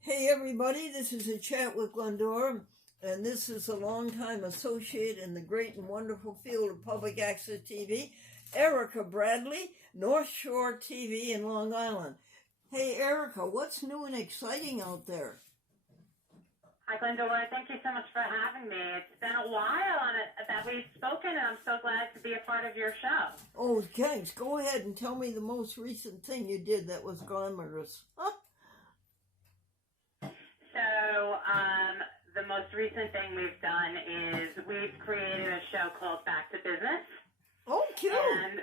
Hey everybody, this is a chat with Glendora, and this is a longtime associate in the great and wonderful field of public access TV, Erica Bradley, North Shore TV in Long Island. Hey Erica, what's new and exciting out there? Hi Glendora, thank you so much for having me. It's been a while that we've spoken, and I'm so glad to be a part of your show. Oh, thanks. Go ahead and tell me the most recent thing you did that was glamorous. The most recent thing we've done is we've created a show called Back to Business. Oh, cute. And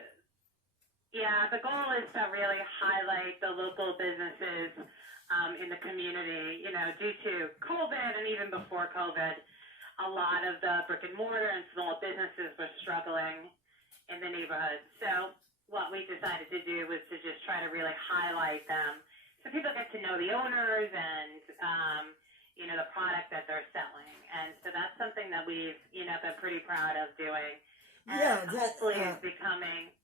yeah, the goal is to really highlight the local businesses in the community. You know, due to COVID and even before COVID, a lot of the brick and mortar and small businesses were struggling in the neighborhood. So what we decided to do was to just try to really highlight them so people get to know the owners and, the product that they're selling. And so that's something that we've, been pretty proud of doing. And hopefully it's becoming...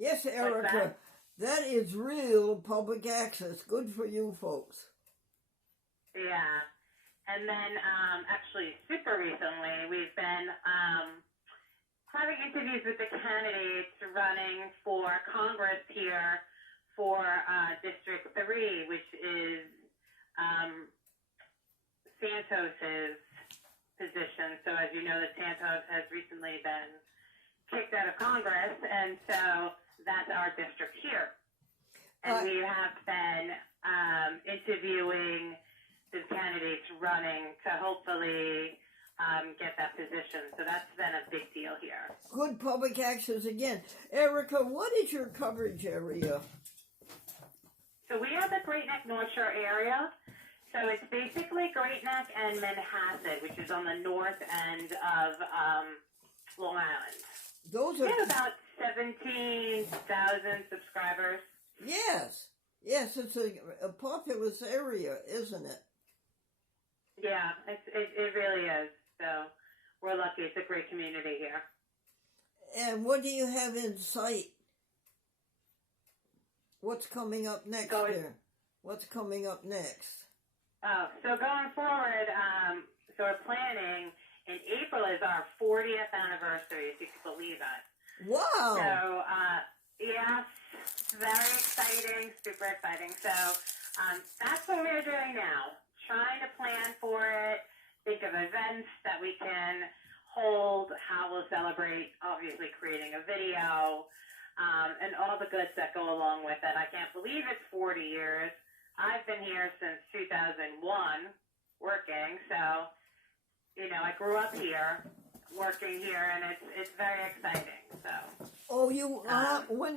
Yes, Erica, that is real public access. Good for you folks. Yeah. And then actually super recently, we've been having interviews with the candidates running for Congress here for District 3, which is Santos's position. So as you know, that Santos has recently been kicked out of Congress, and so that's our district here. And we have been interviewing the candidates running to hopefully get that position. So that's been a big deal here. Good public access again. Erica, what is your coverage area? So we are the Great Neck North Shore area. So it's basically Great Neck and Manhasset, which is on the north end of Long Island. We have about 17,000 subscribers. Yes, it's a populous area, isn't it? Yeah, it really is. So we're lucky. It's a great community here. And what do you have in sight? What's coming up next there? What's coming up next? Oh, so going forward, so we're planning, in April is our 40th anniversary, if you can believe it. Wow. So, yeah, very exciting, super exciting. So that's what we're doing now, trying to plan for it, think of events that we can hold, how we'll celebrate, obviously creating a video, and all the goods that go along with it. I can't believe it's 40 years. I've been here since 2001 working, so, I grew up here, working here, and it's very exciting, so. Oh,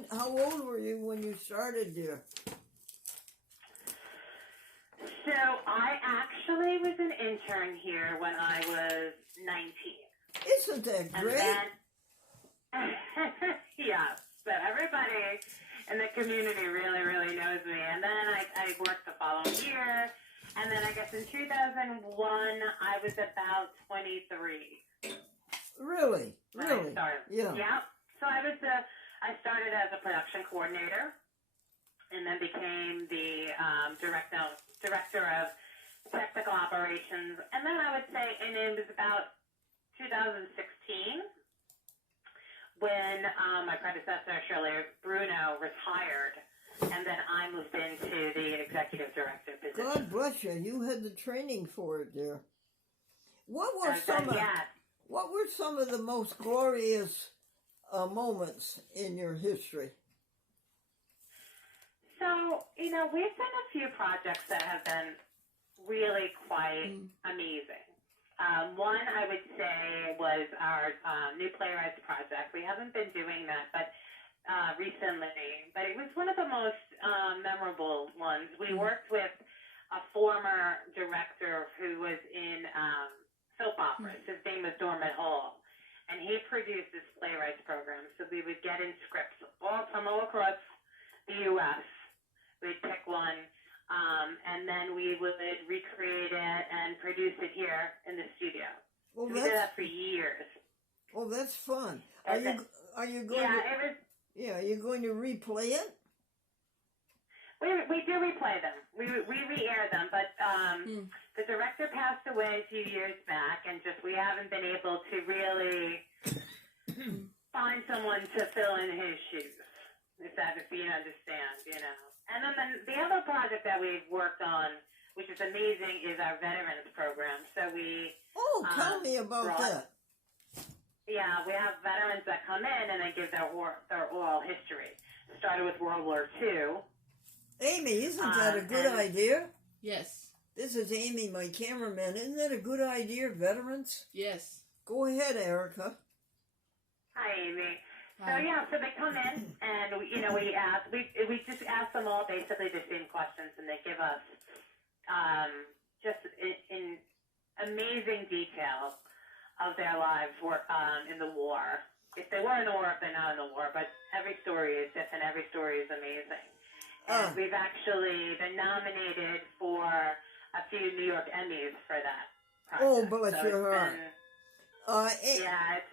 how old were you when you started there? So I actually was an intern here when I was 19. Isn't that great? And then, yeah, but everybody in the community really, really knows me. And then I worked the following year. And then I guess in 2001, I was about 23. Really? When Really? I started. Yeah. So I started as a production coordinator and then became the director of technical operations. And then I would say, and it was about 2016, when my predecessor, Shirley Bruno, retired, and then I moved into the executive director position. God bless you. You had the training for it there. What were some of the most glorious moments in your history? So, we've done a few projects that have been really quite amazing. One, I would say, was our new playwrights project. We haven't been doing that, but recently. But it was one of the most memorable ones. We worked with a former director who was in soap operas. His name was Dormant Hall. And he produced this playwrights program. So we would get in scripts from all across the U.S. We'd pick one. And then we would recreate it and produce it here in the studio. Well, we did that for years. Oh, that's fun. Are you going to replay it? We do replay them. We re-air them, but The director passed away a few years back, and just we haven't been able to really find someone to fill in his shoes. If you understand, And then the other project that we've worked on, which is amazing, is our veterans program. So we tell me about that. Yeah, we have veterans that come in and they give their oral history. Started with World War II. Amy, isn't that a good idea? Yes. This is Amy, my cameraman. Isn't that a good idea, veterans? Yes. Go ahead, Erica. Hi, Amy. Hi. So they come in and we just ask them all basically the same questions, and they give us just in amazing detail of their lives in the war. If they were in the war, if they're not in the war, but every story is different. Every story is amazing. And we've actually been nominated for a few New York Emmys for that project. Oh, bless your heart. Yeah, it's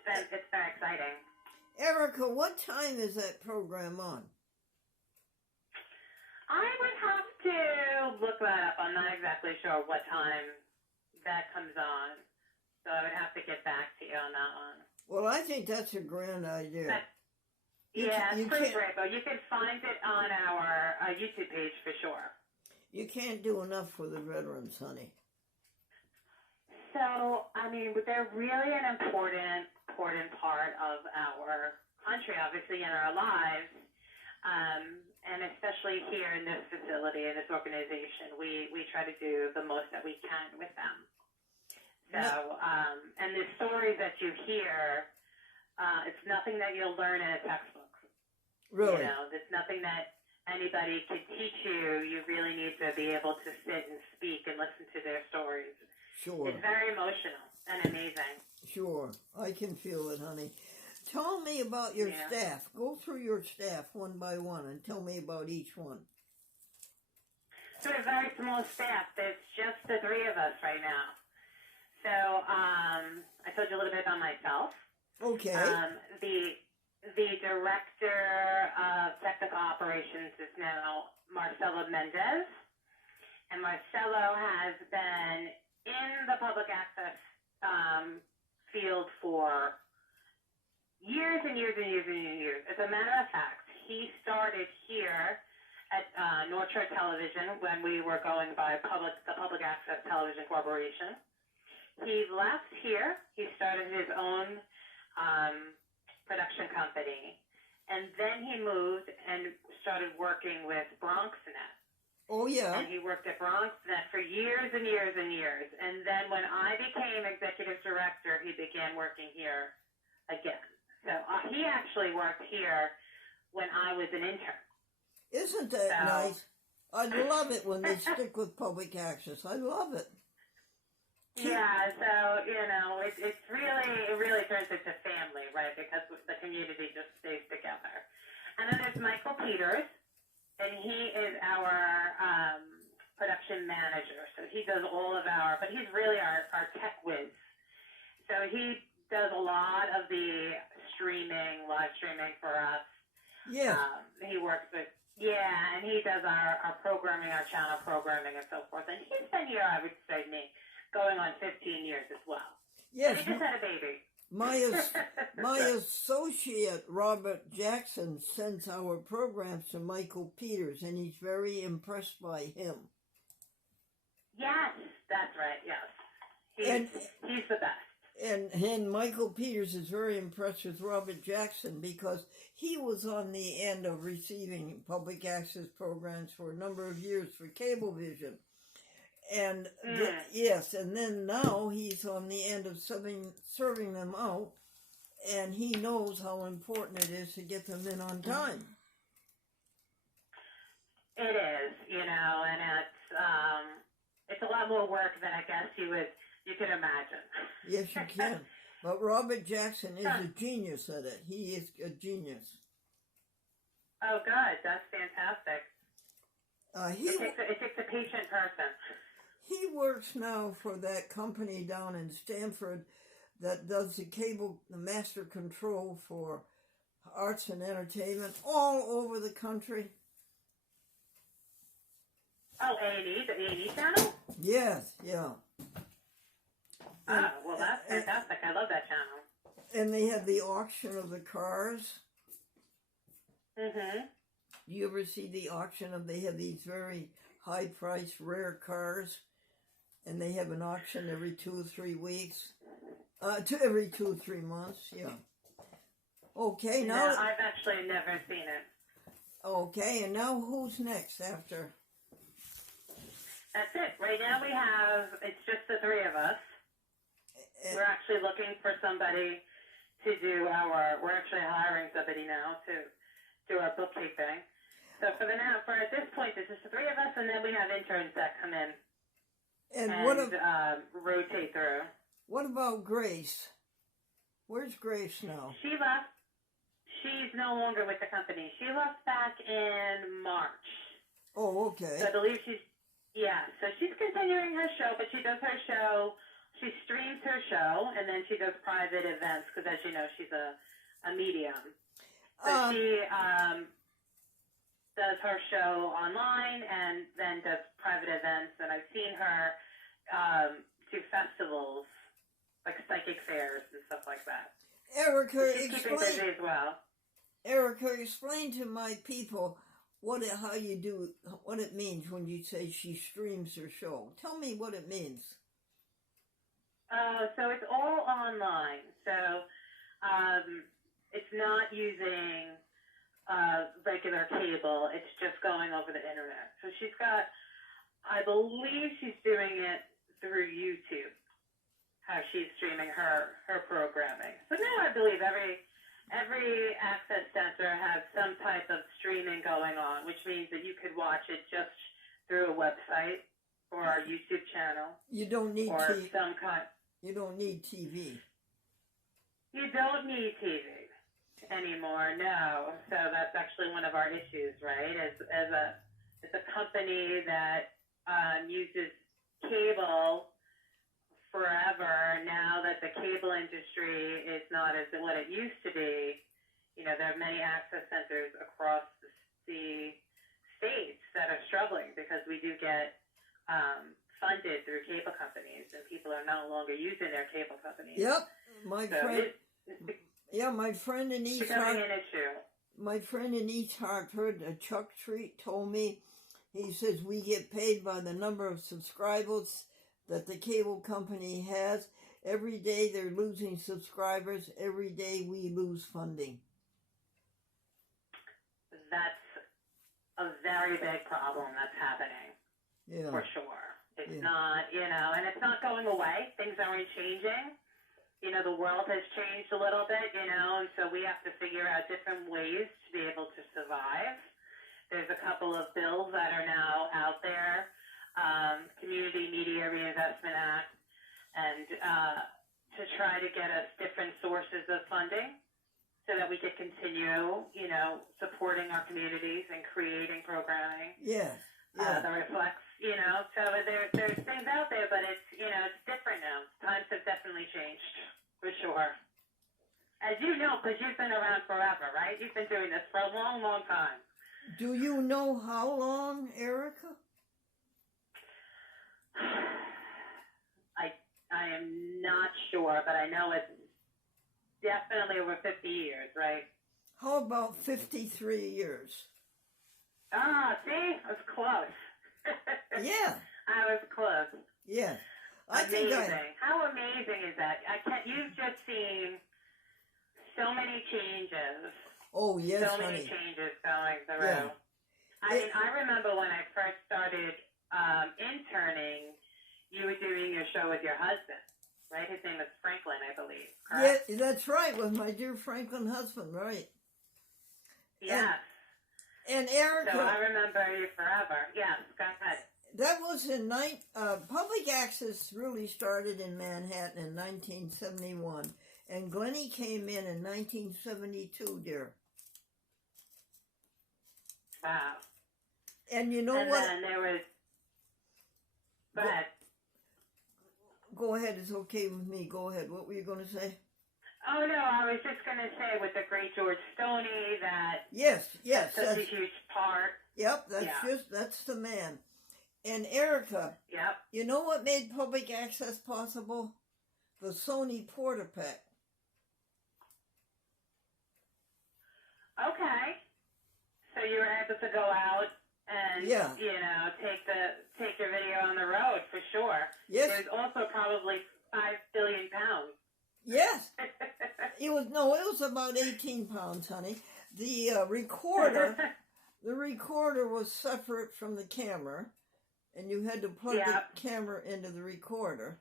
very exciting. Erica, what time is that program on? I would have to look that up. I'm not exactly sure what time that comes on. So I would have to get back to you on that one. Well, I think that's a grand idea. It's pretty great, though. You can find it on our YouTube page for sure. You can't do enough for the veterans, honey. So, they're really an important part of our country, obviously, in our lives. And especially here in this facility, in this organization, we try to do the most that we can with them. So, and the stories that you hear, it's nothing that you'll learn in a textbook. Really? It's nothing that anybody can teach you. You really need to be able to sit and speak and listen to their stories. Sure. It's very emotional and amazing. Sure. I can feel it, honey. Tell me about your staff. Go through your staff one by one and tell me about each one. So we're a very small staff. There's just the three of us right now. So I told you a little bit about myself. Okay. The director of technical operations is now Marcelo Mendez. And Marcelo has been in the public access field for years and years and years and years. As a matter of fact, he started here at North Shore Television when we were going by the Public Access Television Corporation. He left here. He started his own production company. And then he moved and started working with BronxNet. Oh, yeah. And he worked at BronxNet for years and years and years. And then when I became executive director, he began working here again. So he actually worked here when I was an intern. Isn't that nice? I love it when they stick with public access. I love it. Yeah, so, it really turns into family, right? Because the community just stays together. And then there's Michael Peters, and he is our production manager. So he does all of but he's really our tech whiz. So he does a lot of the live streaming for us. Yeah. He works with, and he does our programming, our channel programming and so forth. And he's been here, I would say, going on 15 years as well. Yes. And he just had a baby. My associate, Robert Jackson, sends our programs to Michael Peters, and he's very impressed by him. Yes, that's right, yes. He's the best. And Michael Peters is very impressed with Robert Jackson because he was on the end of receiving public access programs for a number of years for Cablevision. And yes, and then now he's on the end of serving them out, and he knows how important it is to get them in on time. It is, and it's a lot more work than I guess you could imagine. Yes, you can. But Robert Jackson is a genius at it. He is a genius. Oh, good. That's fantastic. It takes a patient person. He works now for that company down in Stamford that does the master control for arts and entertainment all over the country. Oh, A&E, the A&E channel? Yes, yeah. And, Oh, well, that's and, fantastic. I love that channel. and they have the auction of the cars. Mm-hmm. Do you ever see the auction of? They have these very high-priced, rare cars, and they have an auction every 2 or 3 weeks. Every 2 or 3 months. Yeah. Okay, No, now. I've actually never seen it. Okay, and now who's next after? That's it. Right now it's just the three of us. We're actually looking for somebody to do we're actually hiring somebody now to do our bookkeeping. So for at this point, it's just the three of us, and then we have interns that come in and rotate through. What about Grace? Where's Grace now? She left. She's no longer with the company. She left back in March. Oh, okay. So I believe so she's continuing her show, but she does her show, she streams her show, and then she does private events, because as you know, she's a medium. So she does her show online and then does private events, and I've seen her do festivals, like psychic fairs and stuff like that. Erica, so she's keeping busy as well. Erica, explain to my people what it means when you say she streams her show. Tell me what it means. So it's all online. So it's not using regular cable. It's just going over the internet. So I believe she's doing it through YouTube, how she's streaming her programming. So now I believe every access center has some type of streaming going on, which means that you could watch it just through a website or our YouTube channel. You don't need TV. You don't need TV. You don't need TV anymore, no. So that's actually one of our issues, right? As a company that uses cable forever, now that the cable industry is not as what it used to be, there are many access centers across the states that are struggling because we do get funded through cable companies, and people are no longer using their cable companies. Yep, my friend in East Hart. Becoming an issue. My friend in East Hartford, Chuck Treat, told me. He says we get paid by the number of subscribers that the cable company has. Every day they're losing subscribers. Every day we lose funding. That's a very big problem that's happening. Yeah. For sure. It's not, and it's not going away. Things aren't changing. The world has changed a little bit, and so we have to figure out different ways to be able to survive. There's a couple of bills that are now out there. Community Media Reinvestment Act, and to try to get us different sources of funding so that we can continue, supporting our communities and creating programming. Yes. That reflects, so there's things out there, but it's, it's different now. Times have definitely changed, for sure. As you know, because you've been around forever, right? You've been doing this for a long, long time. Do you know how long, Erica? I am not sure, but I know it's definitely over 50 years, right? How about 53 years? See? I was close. Yeah. I was close. Yeah. Amazing. How amazing is that? You've just seen so many changes. Oh, yes, so many changes going through. Yeah. I remember when I first started interning, you were doing your show with your husband, right? His name is Franklin, I believe, correct? Yeah, that's right, with my dear Franklin husband, right. Yes. And Erica... So I remember you forever. Yes, go ahead. That was public access really started in Manhattan in 1971, and Glennie came in 1972, dear. Wow. And you know what? And then there was... Go ahead. Go ahead, it's okay with me. Go ahead. What were you going to say? Oh, no, I was just going to say with the great George Stoney that... Yes. That's a huge part. Yep, that's the man. And Erica, Yep. you know what made public access possible? The Sony Portapack. Okay. So you were able to go out and Yeah. take your video on the road for sure. Yes. There's also probably 5 billion pounds. Yes. It was about 18 pounds, honey. The recorder was separate from the camera, and you had to plug the camera into the recorder.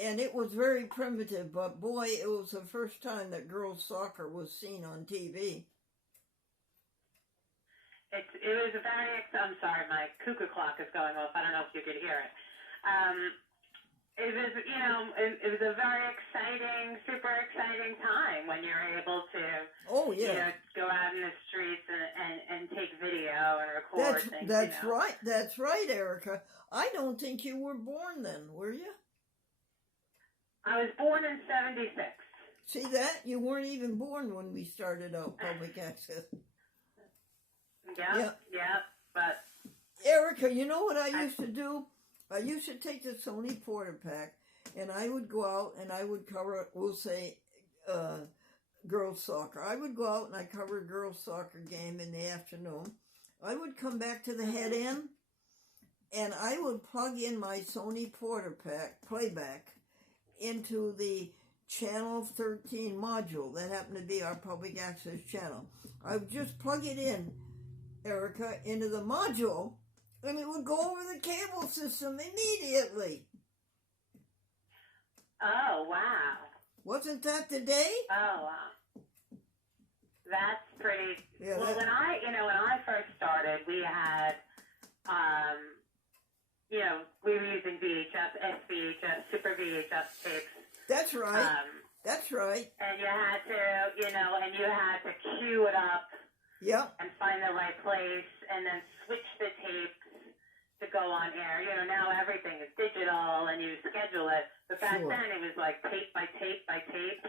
And it was very primitive, but boy, it was the first time that girls soccer was seen on TV. It was a very, I'm sorry, my cuckoo clock is going off. I don't know if you could hear it. It was, it was a very exciting, super exciting time when you're able to, go out in the streets and take video and record things. That's right. That's right, Erica. I don't think you were born then, were you? I was born in 76. See that? You weren't even born when we started out public access. Yeah. But Erica, you know what I used to do? I used to take the Sony Portapack, and I would go out and I would cover, we'll say, girls soccer. I would go out and I cover a girls soccer game in the afternoon. I would come back to the head end, and I would plug in my Sony Portapack playback into the Channel 13 module. That happened to be our public access channel. I would just plug it in, Erica, into the module, and it would go over the cable system immediately. Oh, wow. Wasn't that the day? Oh, wow. That's pretty... Yeah, well, when I first started, we had, we were using VHS, SVHS, Super VHS tapes. That's right. That's right. And you had to cue it up. Yep. And find the right place, and then switch the tapes to go on air. Now everything is digital, and you schedule it. But back then, it was like tape by tape by tape.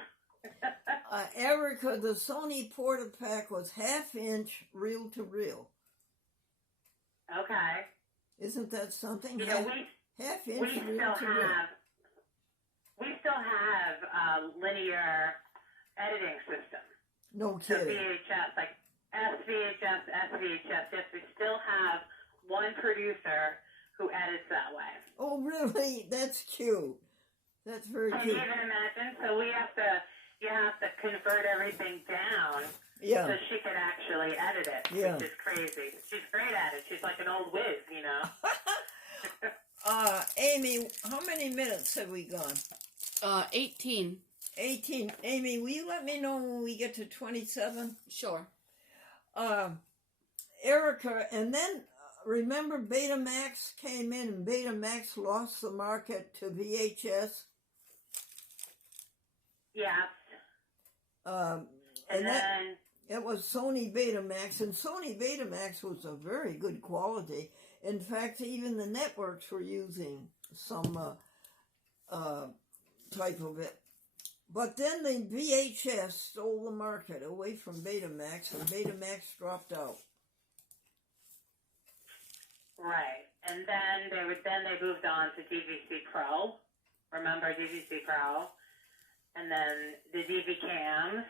Erica, the Sony Portapack was half-inch reel-to-reel. Okay. Isn't that something? Half-inch reel-to-reel. We still have a linear editing system. No kidding. So VHS, like SVHS. Yes, we still have one producer who edits that way. Oh, really? That's cute. That's very cute. Can you even imagine? So you have to convert everything down so she could actually edit it, which is crazy. She's great at it. She's like an old whiz, Amy, how many minutes have we gone? 18. 18. Amy, will you let me know when we get to 27? Sure. Erica, and then remember Betamax came in and Betamax lost the market to VHS? Yeah. And then it was Sony Betamax, and Sony Betamax was a very good quality. In fact, even the networks were using some type of it. But then the VHS stole the market away from Betamax, and Betamax dropped out. Right, and then they moved on to DVC Pro. Remember DVC Pro, and then the DV cams.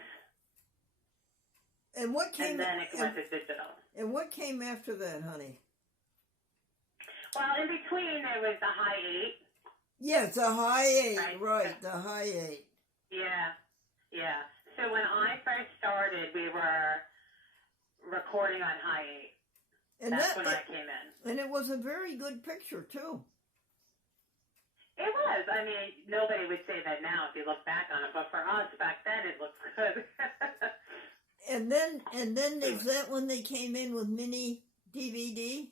And what came? And then it went to digital. And what came after that, honey? Well, in between there was the High 8. Yes, the High 8, right? The High 8. Yeah. So when I first started, we were recording on High 8. And that's when I came in. And it was a very good picture, too. It was. I mean, nobody would say that now if you look back on it, but for us back then, it looked good. And then is that when they came in with mini DVD?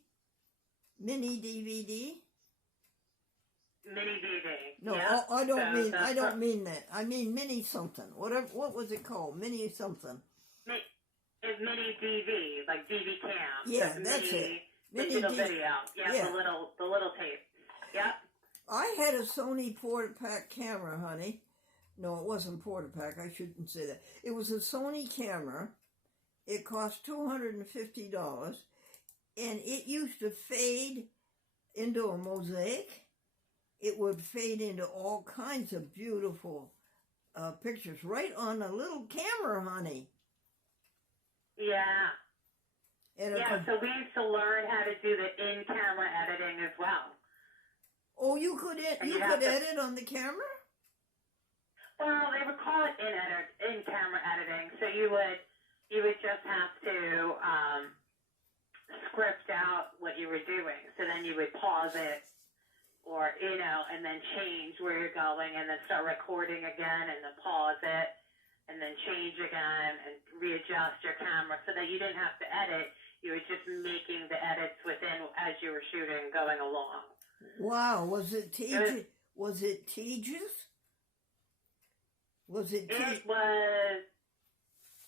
Mini DVD? Mini DV. No, yeah. I don't mean that. I mean mini something. What was it called? Mini something. It's mini DV, like DV cam. Yeah, that's it. Mini digital video. Yeah, the little tape. Yep. I had a Sony Portapack camera, honey. No, it wasn't Portapack. I shouldn't say that. It was a Sony camera. It cost $250, and it used to fade into a mosaic, it would fade into all kinds of beautiful pictures right on a little camera, honey. Yeah. And Yeah, so we used to learn how to do the in-camera editing as well. oh, you could edit on the camera? Well, they would call it in-camera editing. So you would just have to script out what you were doing. So then you would pause it, or and then change where you're going, and then start recording again, and then pause it, and then change again, and readjust your camera so that you didn't have to edit. You were just making the edits within as you were shooting, going along. Wow, was it tedious? Was it tedious?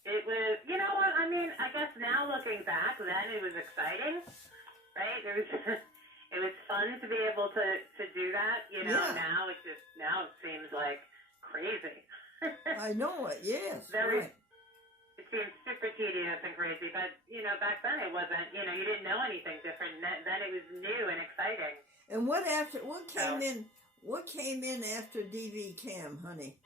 It was, you know what, I mean, I guess now looking back, then it was exciting, right? It was fun to be able to do that, Yeah. Now it seems like crazy. I know it, yes. Very, right. It seems super tedious and crazy, but, back then it wasn't, you didn't know anything different. Then it was new and exciting. And what came in after DV Cam, honey?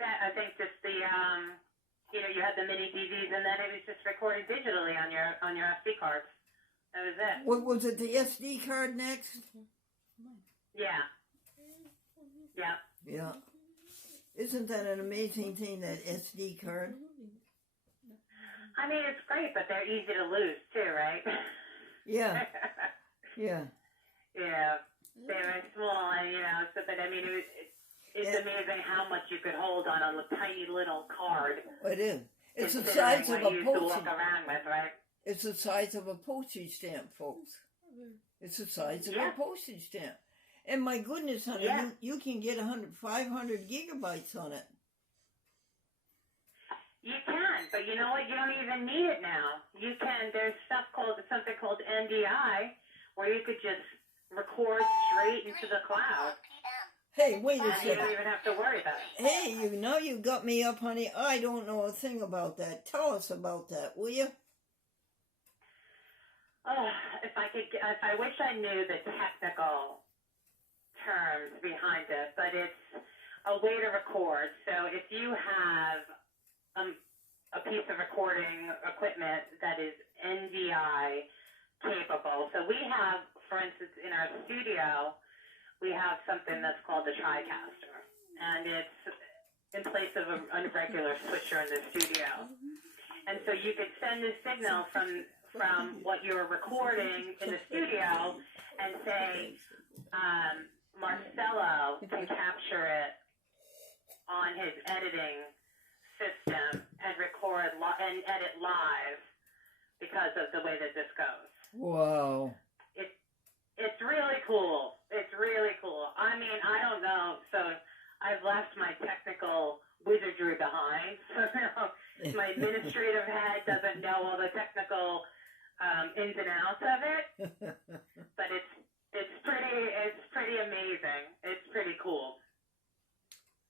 I think just the, you had the mini DVs, and then it was just recorded digitally on your SD cards. That was it. What was it? The SD card next? Yeah. Yeah. Yeah. Isn't that an amazing thing, that SD card? I mean, it's great, but they're easy to lose too, right? Yeah. Yeah. Yeah. They were small, and but I mean, it's amazing how much you could hold on a tiny little card. It is. It's the size of a postage. To walk postage. around with, right? It's the size of a postage stamp, folks. It's the size of a postage stamp. And my goodness, honey, you can get 500 gigabytes on it. You can, but you know what? You don't even need it now. You can. There's something called NDI, where you could just record straight into the cloud. Hey, wait a And you second. don't even have to worry about it. Hey, now you got me up, honey. I don't know a thing about that. Tell us about that, will you? Oh, if I wish I knew the technical terms behind it, but it's a way to record. So if you have a piece of recording equipment that is NDI capable, so we have, for instance, in our studio, we have something that's called the TriCaster, and it's in place of a regular switcher in the studio. And so you could send a signal from what you're recording in the studio and say, Marcelo can capture it on his editing system and record and edit live because of the way that this goes. Wow. It's really cool. It's really cool. I mean, I don't know. So I've left my technical wizardry behind. So my administrative head doesn't know all the technical ins and outs of it. But it's pretty amazing. It's pretty cool.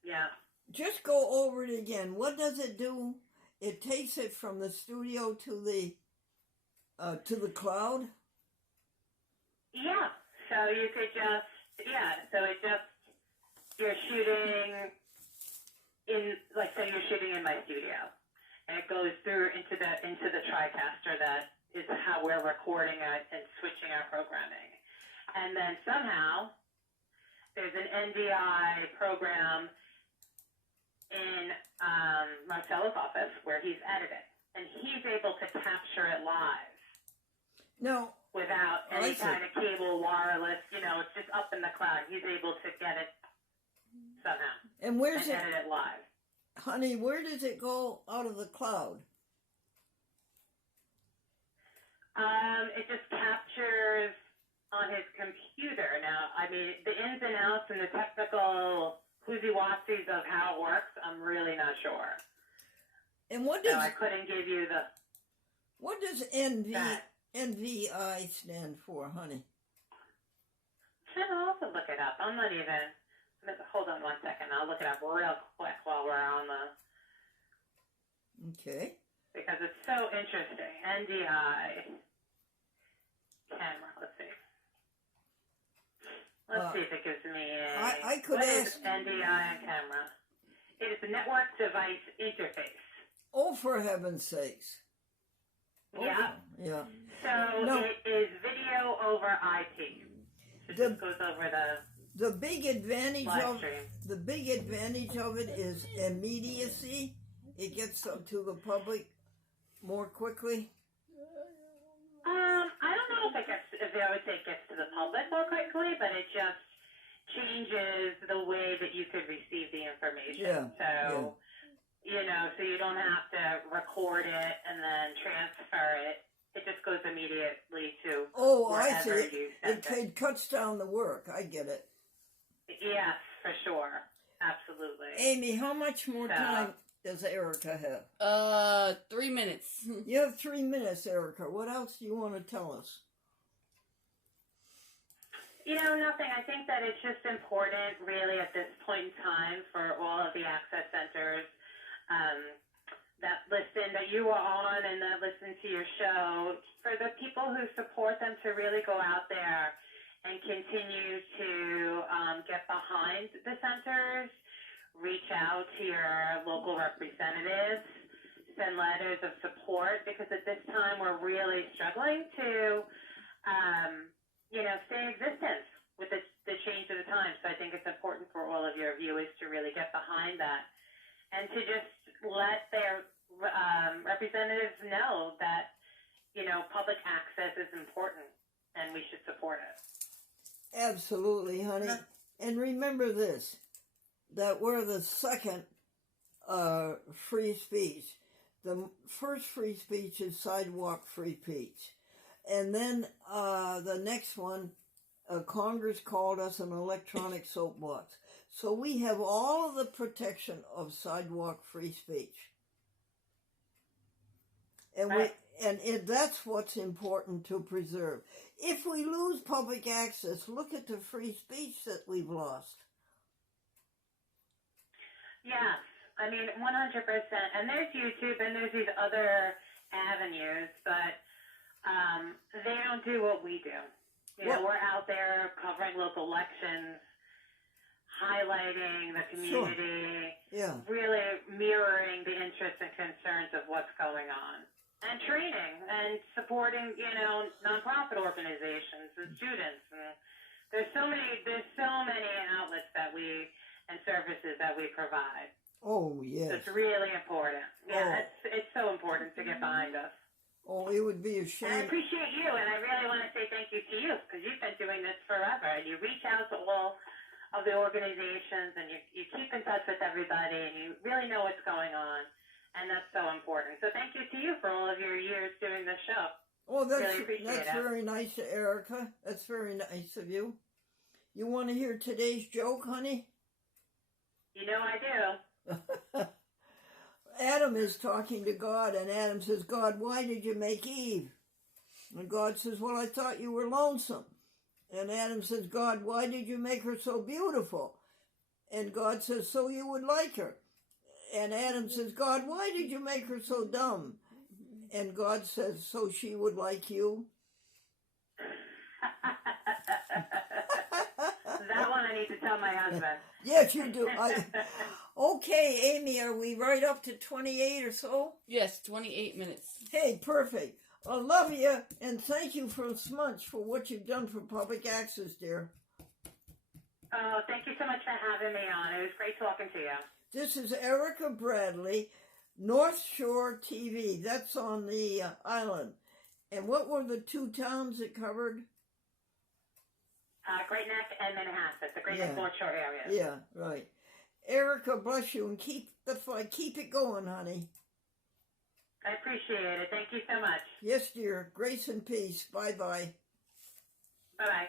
Yeah. Just go over it again. What does it do? It takes it from the studio to the cloud? Yeah. So you could you're shooting in, like, say you're shooting in my studio, and it goes through into the TriCaster. That is how we're recording it and switching our programming. And then somehow there's an NDI program in Marcelo's office where he's editing, and he's able to capture it live. No. Without any kind of cable, wireless, it's just up in the cloud. He's able to get it somehow. And where's it? Edit it live. Honey, where does it go out of the cloud? It just captures on his computer. Now, I mean, the ins and outs and the technical whoosy-watsies of how it works, I'm really not sure. And what So does I couldn't give you the... what does NVI stand for, honey? I'll have to look it up. I'm not even... Hold on one second. I'll look it up real quick while we're on the... Okay. Because it's so interesting. NDI. camera. Let's see. Let's see if it gives me a... I could what is ask... NDI on camera? It is a network device interface. Oh, for heaven's sakes. Yeah. Yeah. So No. it is video over IP. So it The- just goes over The big advantage live of stream. the big advantage of it is immediacy. It gets up to the public more quickly. I don't know if I would say it gets to the public more quickly, but it just changes the way that you could receive the information. Yeah, So, you know, so you don't have to record it and then transfer it. It just goes immediately to Oh, I wherever see. you send it. It cuts down the work. I get it. Yes, for sure. Absolutely. Amy, how much more So- time does Erica have? 3 minutes. You have 3 minutes, Erica. What else do you want to tell us? You know, nothing. I think that it's just important, really, at this point in time for all of the access centers that listen, that you are on and that listen to your show, for the people who support them to really go out there and continue to get behind the centers, reach out to your local representatives, send letters of support, because at this time we're really struggling to, you know, stay in existence with the change of the times. So I think it's important for all of your viewers to really get behind that and to just let their representatives know that, you know, public access is important and we should support it. Absolutely, honey. And remember this, that we're the second free speech. The first free speech is sidewalk free speech. And then the next one, Congress called us an electronic soapbox. So we have all of the protection of sidewalk free speech. And Right. that's what's important to preserve. If we lose public access, look at the free speech that we've lost. Yes, I mean, 100%. And there's YouTube and there's these other avenues, but they don't do what we do. You know, we're out there covering local elections, highlighting the community, Yeah. really mirroring the interests and concerns of what's going on, and training and supporting, you know, nonprofit organizations and students. And there's so many outlets that and services that we provide. Oh, So yes. it's really important. Yeah, it's so important to get behind us. Oh, it would be a And I shame. appreciate you, and I really want to say thank you to you, because you've been doing this forever, and you reach out to all of the organizations, and you keep in touch with everybody, and you really know what's going on, and that's so important. So thank you to you for all of your years doing this show. Oh, that's Really appreciate it. very nice of Erica. That's very nice of you. You want to hear today's joke, honey? You know I do. Adam is talking to God, and Adam says, God, why did you make Eve? And God says, well, I thought you were lonesome. And Adam says, God, why did you make her so beautiful? And God says, so you would like her. And Adam says, God, why did you make her so dumb? And God says, so she would like you. That one I need to tell my husband. Yes, you do. Okay, Amy, are we right up to 28 or so? Yes, 28 minutes. Hey, perfect. I love you, and thank you for so much for what you've done for public access, dear. Oh, thank you so much for having me on. It was great talking to you. This is Erica Bradley, North Shore TV. That's on the island. And what were the two towns it covered? Great Neck and Manhasset, the Great Neck North Shore area. Yeah, right. Erica, bless you, and keep it going, honey. I appreciate it. Thank you so much. Yes, dear. Grace and peace. Bye-bye. Bye-bye.